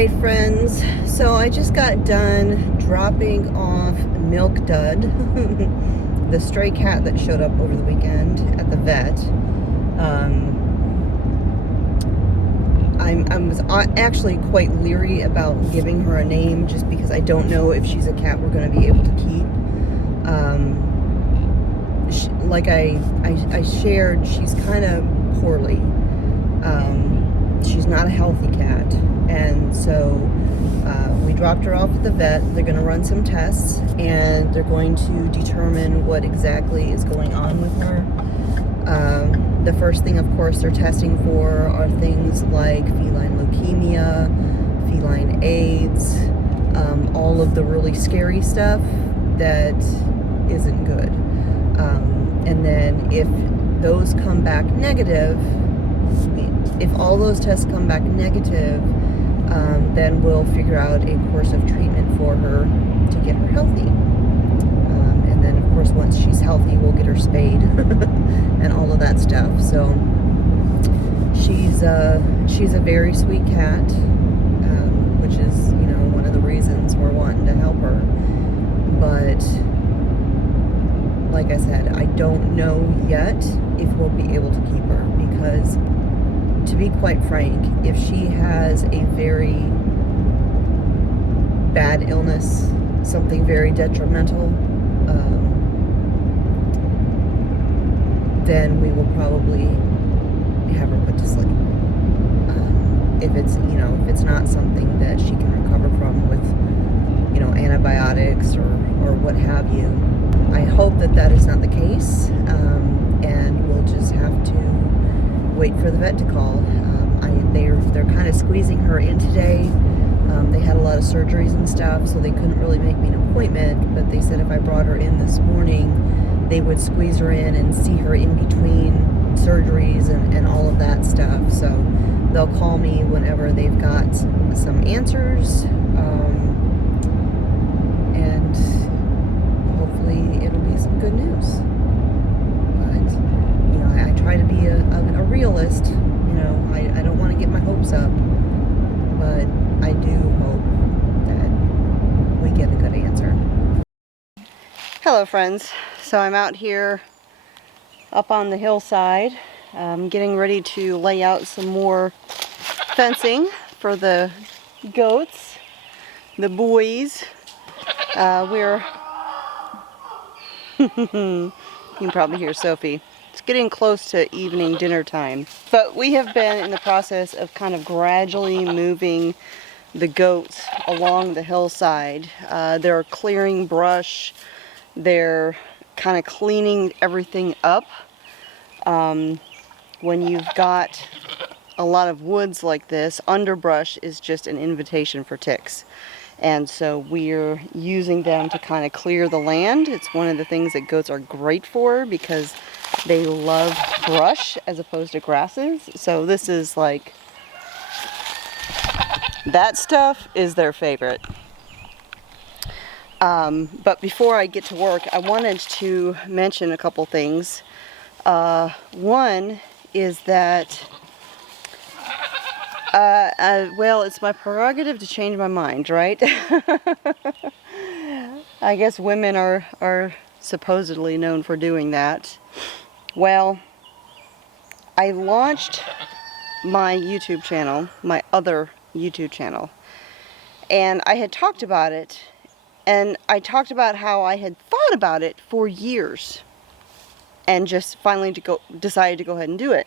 Alright friends, so I just got done dropping off Milk Dud, the stray cat that showed up over the weekend at the vet. I was actually quite leery about giving her a name just because I don't know if she's a cat we're going to be able to keep. Like I shared, she's kind of poorly. She's not a healthy cat, and so we dropped her off at the vet. They're going to run some tests, and they're going to determine what exactly is going on with her. The first thing, of course, they're testing for are things like feline leukemia, feline AIDS, all of the really scary stuff that isn't good. And then if those come back negative, if all those tests come back negative, then we'll figure out a course of treatment for her to get her healthy. And then, of course, once she's healthy, we'll get her spayed and all of that stuff. So she's a very sweet cat, which is, you know, one of the reasons we're wanting to help her. But like I said, I don't know yet if we'll be able to keep her, because to be quite frank, if she has a very bad illness, something very detrimental, then we will probably have her put to sleep. If it's, you know, if it's not something that she can recover from with, you know, antibiotics or what have you. I hope that that is not the case, and we'll just have to wait for the vet to call. They're kind of squeezing her in today. They had a lot of surgeries and stuff, so they couldn't really make me an appointment, but they said if I brought her in this morning, they would squeeze her in and see her in between surgeries and all of that stuff. So they'll call me whenever they've got some answers, and hopefully it'll be some good news. But, you know, I try to be a realist. You know, I don't want to get my hopes up, but I do hope that we get a good answer. Hello friends, so I'm out here up on the hillside, getting ready to lay out some more fencing for the goats, the boys. You can probably hear Sophie. It's getting close to evening dinner time. But we have been in the process of kind of gradually moving the goats along the hillside. They're clearing brush. They're kind of cleaning everything up. When you've got a lot of woods like this, underbrush is just an invitation for ticks. And so we're using them to kind of clear the land. It's one of the things that goats are great for because they love brush as opposed to grasses. So this is like, that stuff is their favorite. But before I get to work, I wanted to mention a couple things. One is that well, it's my prerogative to change my mind, right? I guess women are supposedly known for doing that. Well, I launched my YouTube channel, my other YouTube channel, and I had talked about it, and I talked about how I had thought about it for years, and just finally decided to go ahead and do it.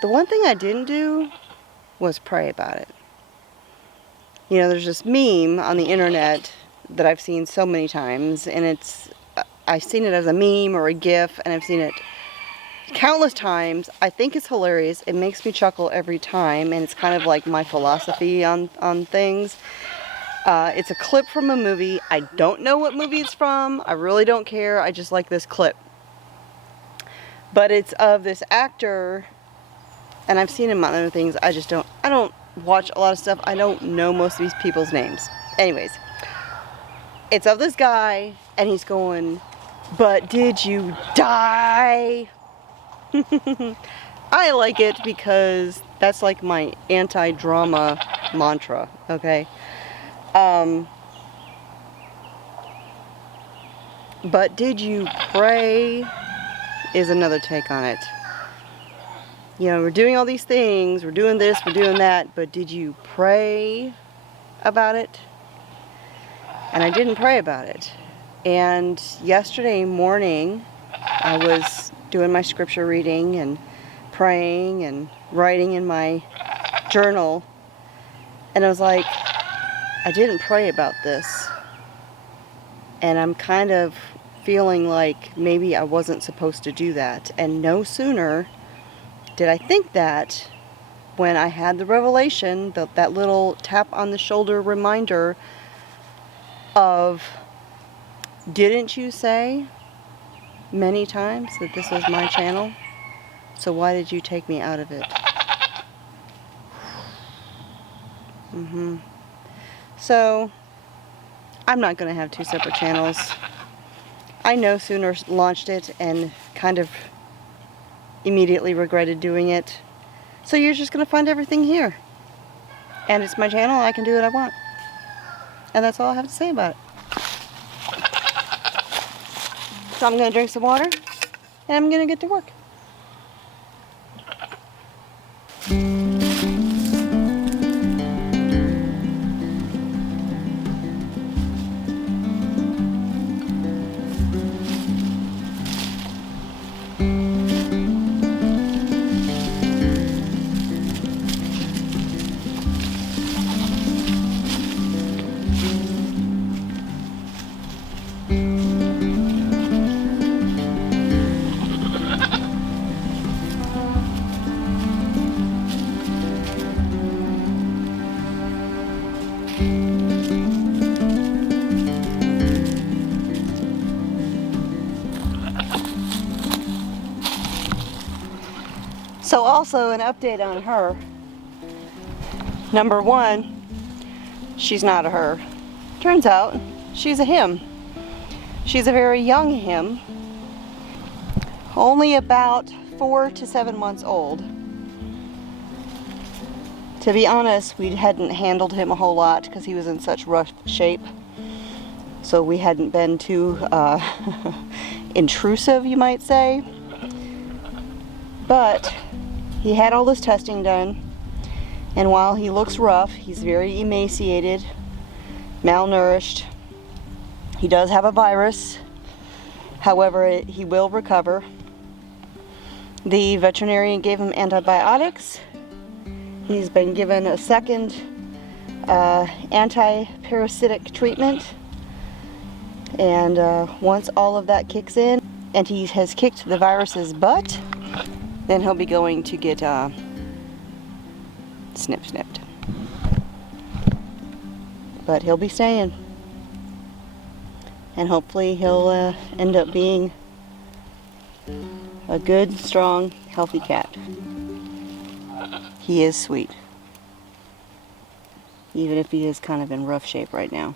The one thing I didn't do was pray about it. You know, there's this meme on the internet that I've seen so many times, and I've seen it as a meme or a GIF, and I've seen it countless times. I think it's hilarious. It makes me chuckle every time, and it's kind of like my philosophy on things. It's a clip from a movie. I don't know what movie it's from. I really don't care. I just like this clip. But it's of this actor, and I've seen him on other things. I don't watch a lot of stuff. I don't know most of these people's names. Anyways, it's of this guy, and he's going, "But did you die?" I like it because that's like my anti-drama mantra, okay? But did you pray is another take on it. You know, we're doing all these things, we're doing this, we're doing that, but did you pray about it? And I didn't pray about it. And yesterday morning, I was doing my scripture reading and praying and writing in my journal, and I was like, I didn't pray about this. And I'm kind of feeling like maybe I wasn't supposed to do that. And no sooner did I think that when I had the revelation, that little tap on the shoulder reminder of, didn't you say many times that this was my channel? So why did you take me out of it? So I'm not going to have two separate channels. I no sooner launched it and kind of immediately regretted doing it. So you're just going to find everything here. And it's my channel, I can do what I want. And that's all I have to say about it. So I'm going to drink some water, and I'm going to get to work. So also an update on her. Number one, she's not a her. Turns out she's a him. She's a very young him, only about 4 to 7 months old. To be honest, we hadn't handled him a whole lot because he was in such rough shape. So we hadn't been too intrusive, you might say. But he had all this testing done, and while he looks rough, he's very emaciated, malnourished. He does have a virus, however, he will recover. The veterinarian gave him antibiotics. He's been given a second anti-parasitic treatment, and once all of that kicks in and he has kicked the virus's butt, then he'll be going to get snipped. But he'll be staying, and hopefully he'll end up being a good, strong, healthy cat. He is sweet, even if he is kind of in rough shape right now.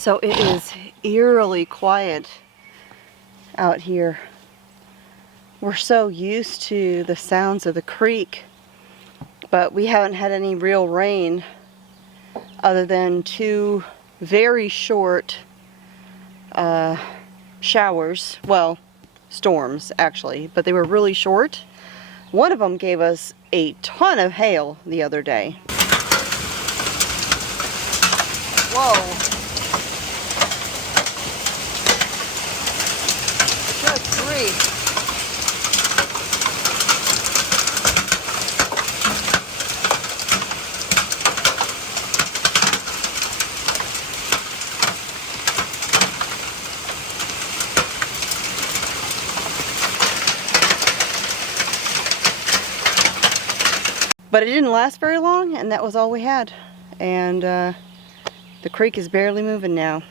So it is eerily quiet out here. We're so used to the sounds of the creek, but we haven't had any real rain other than 2 very short showers. Well, storms actually, but they were really short. One of them gave us a ton of hail the other day. Whoa. Good grief. But it didn't last very long, and that was all we had. And the creek is barely moving now.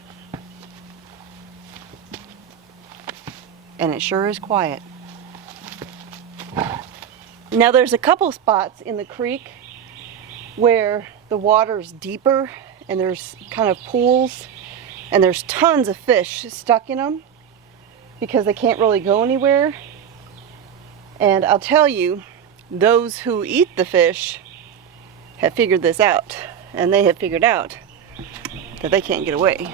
And it sure is quiet. Now there's a couple spots in the creek where the water's deeper and there's kind of pools and there's tons of fish stuck in them because they can't really go anywhere. And I'll tell you, those who eat the fish have figured this out, and they have figured out that they can't get away.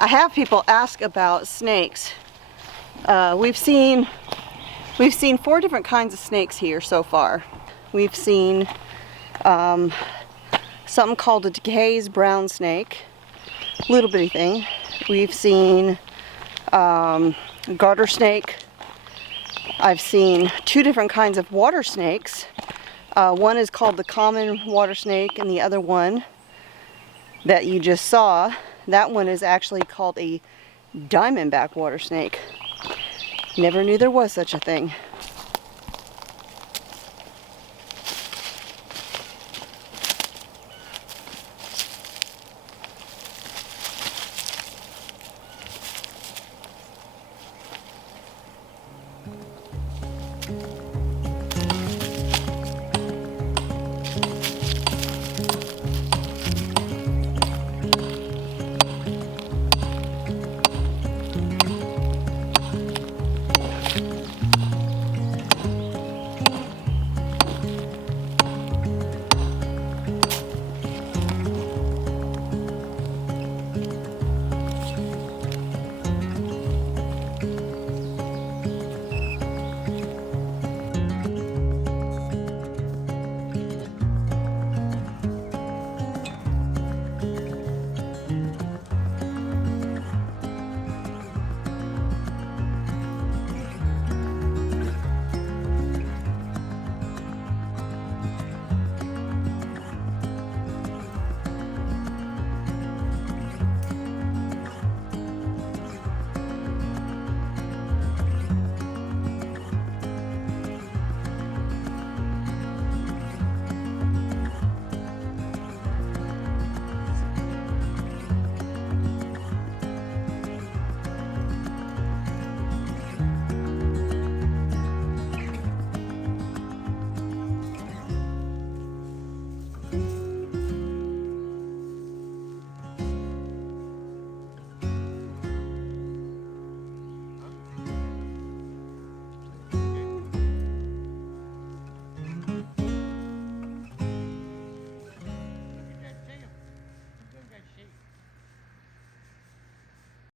I have people ask about snakes. We've seen 4 different kinds of snakes here so far. We've seen something called a DeKay's brown snake, little bitty thing. We've seen a garter snake. I've seen 2 different kinds of water snakes. One is called the common water snake, and the other one that you just saw, that one is actually called a diamondback water snake. Never knew there was such a thing.